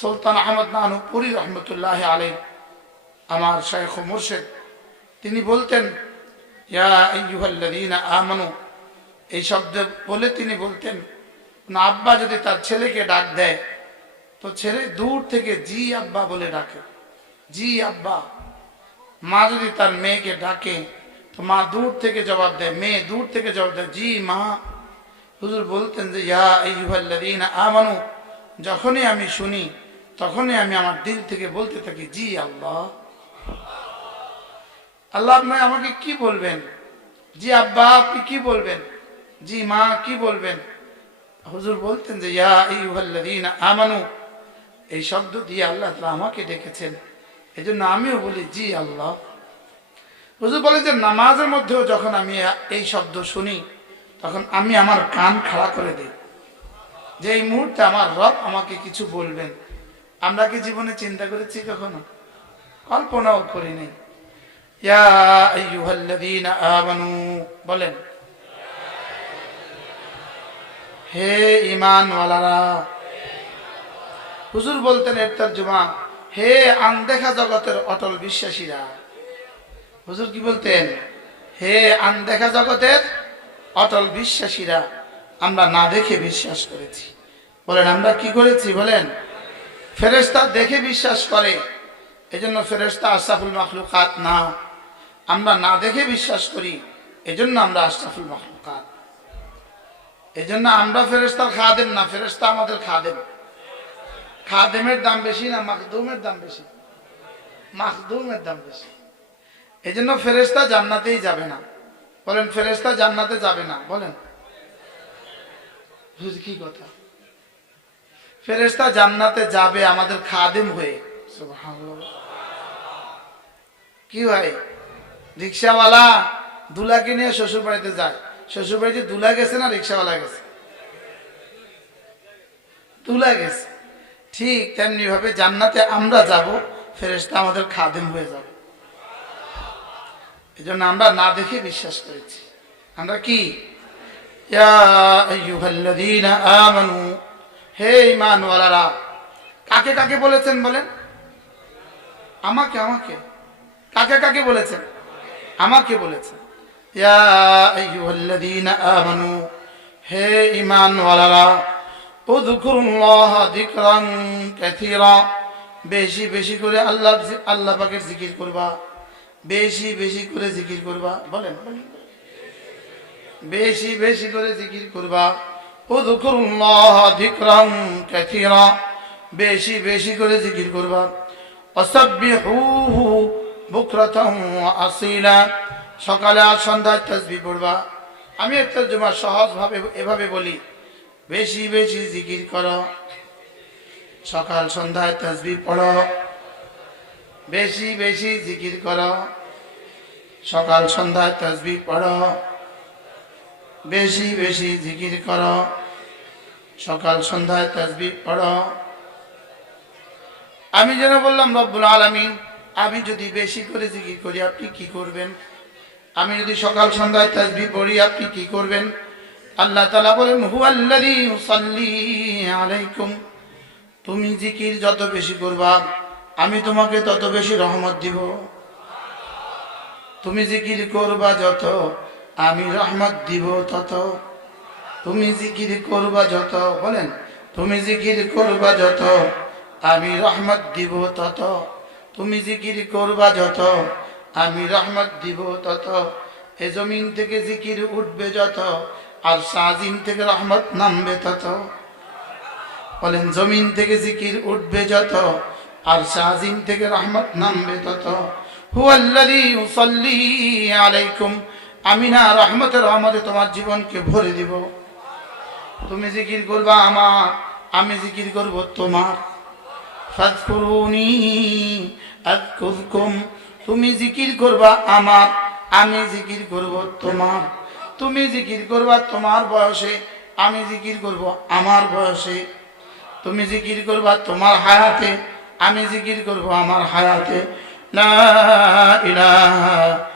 সুলতান আহমদ নানুপুরি রহমতুল্লাহ আলী আমার শেখ মুর্শেদ, তিনি বলতেন, ইয়া আমানু, এই শব্দ বলে তিনি বলতেন, না, আব্বা যদি তার ছেলেকে ডাক দেয়, তো ছেলে দূর থেকে জি আব্বা বলে ডাকে। জি আব্বা, মা যদি তার মেয়েকে ডাকে, তো মা দূর থেকে জবাব দেয়, মেয়ে দূর থেকে জবাব দেয়, জি মা। হুজুর বলতেন যে, ইয়া আইয়ুহাল্লাযীনা আমানু, যখনই আমি শুনি তখনই আমি আমার দিল থেকে বলতে থাকি, জি আল্লাহ। আল্লাহ আপনি আমাকে কি বলবেন? জি আব্বা, আপনি কি বলবেন? জি মা, কি বলবেন? হুজুর বলতেন যে, ইয়া আমানু। এই শব্দ দিয়ে আল্লাহ আমাকে ডেকেছেন। এই জন্য আমিও বলি, জি আল্লাহ। হুজুর বলে যে, নামাজের মধ্যেও যখন আমি এই শব্দ শুনি, তখন আমি আমার কান খাড়া করে দিই। যে এই মুহূর্তে আমার রব আমাকে কিছু বলবেন। আমরা কি জীবনে চিন্তা করেছি কখনো? কল্পনাও করি নাই। বলেন। হে ঈমানওয়ালারা, হুজুর বলতেন এর তর্জমা, হে আনদেখা জগতের অটল বিশ্বাসীরা। হুজুর কি বলতেন? হে আনদেখা জগতের অটল বিশ্বাসীরা, আমরা না দেখে বিশ্বাস করেছি। বলেন, আমরা কি করেছি? বলেন। ফেরেস্তা দেখে বিশ্বাস করে। এজন্য ফেরেস্তা আশরাফুল মাখলুকাত না। আমরা না দেখে বিশ্বাস করি, এজন্য আমরা আশরাফুল মাখলুকাত। এজন্য আমরা ফেরেস্তার খাদেম না ফেরেস্তা আমাদের খাদেম। খাদেমের দাম বেশি না, মাখদুমের দাম বেশি। মাখদুমের দাম বেশি। এই জন্য ফেরেস্তা জান্নাতেই যাবে না। বলেন ফেরেস্তা জান্নাতে যাবে না, বলেন। কি কথা? ফেরেস্তা জান্নাতে যাবে আমাদের খাদেম হয়ে। কি হয় রিক্সাওয়ালা দুলাকে নিয়ে শ্বশুর বাড়িতে যায়। শ্বশুর বাড়িতে দুলা গেছে না রিক্সাওয়ালা গেছে? দুলা গেছে। ঠিক তেমনি ভাবে জান্নাতে আমরা যাব ফেরেস্তা আমাদের খাদেম হয়ে যাবে। এই জন্য আমরা না দেখে বিশ্বাস করেছি। আমরা কি? ইয়া আইয়ুহাল্লাযীনা আমানু হে ঈমানওয়ালারা কাকে কাকে বলেছেন বলেন? আমাকে আমাকে। কাকে কাকে বলেছেন? আমাকে বলেছেন। আমানু, হে কাসীরা। বেশি বেশি করে আল্লাহ আল্লাহ পাকের জিকির করবা। বেশি বেশি করে জিকির করবা। বলেন। বেশি বেশি করে জিকির করবা। বেশি বেশি করে জিকির করবা। সকালে আর সন্ধ্যায় তাসবিহ পড়বা। আমি এর তর্জমা সহজভাবে এভাবে বলি, বেশি বেশি জিকির করো। সকাল, সন্ধ্যায় তাসবিহ পড়ো। বেশি বেশি জিকির করো। সকাল, সন্ধ্যায় তাসবিহ পড়ো। বেশি বেশি জিকির করো। সকাল সন্ধ্যায় তাসবিহ পড়ো। আমি যেন বললাম, রব্বুল আলামিন, আমি যদি বেশি করে জিকির করি, আপনি কি করবেন? আমি যদি সকাল সন্ধ্যায় তাসবিহ পড়ি, আপনি কি করবেন? আল্লাহ তাআলা বলেন, হুয়াল্লাযী ইউসাল্লি আলাইকুম। তুমি জিকির যত বেশি করবা, আমি তোমাকে তত বেশি রহমত দিব। তুমি জিকির করবা যত আমি রহমত দিব তত। তুমি জিকির করবা যত, বলেন, তুমি জিকির করবা যত, আমি রহমত দিব তত। তুমি জিকির করবা যত, আমি রহমত দিব তত। এ জমিন থেকে জিকির উঠবে যত, আর সাজিম থেকে রহমত নামবে তত। বলেন, জমিন থেকে জিকির উঠবে যত, আর শাহিম থেকে রহমত নামবে তত। হুয়াল্লাযী ইউসাল্লি আলাইকুম আমি না রহমতের রহমতে তোমার জীবনকে ভরে দিব। তুমি জিকির করবা আমার, আমি জিকির করব তোমার। তুমি জিকির করবা আমার, আমি জিকির করব তোমার। তুমি জিকির করবা তোমার বয়সে, আমি জিকির করব আমার বয়সে। তুমি জিকির করবা তোমার হায়াতে, আমি জিকির করব আমার হায়াতে। না ইলাহা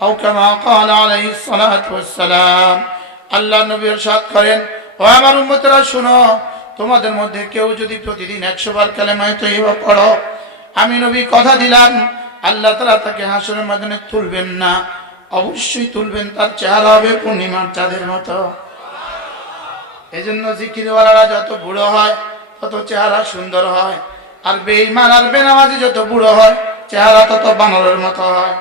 أو كما قال عليه الصلاة والسلام আল্লাহ নবী ارشاد করেন ও আমার উম্মতরা শুনো তোমাদের মধ্যে কেউ যদি প্রতিদিন একশো বার কালেমায় তৈবা পড়ো আমি নবী কথা দিলাম আল্লাহ তালা তাকে হাসনের মাধ্যমে তুলবেন না অবশ্যই তুলবেন তার চেহারা হবে পূর্ণিমার চাঁদের মতো এই জন্য জিকিরওয়ালারা যত বুড়ো হয় তত চেহারা সুন্দর হয় আর বেঈমান আর বেনামাজি যত বুড়ো হয় চেহারা তত বানরের মতো হয়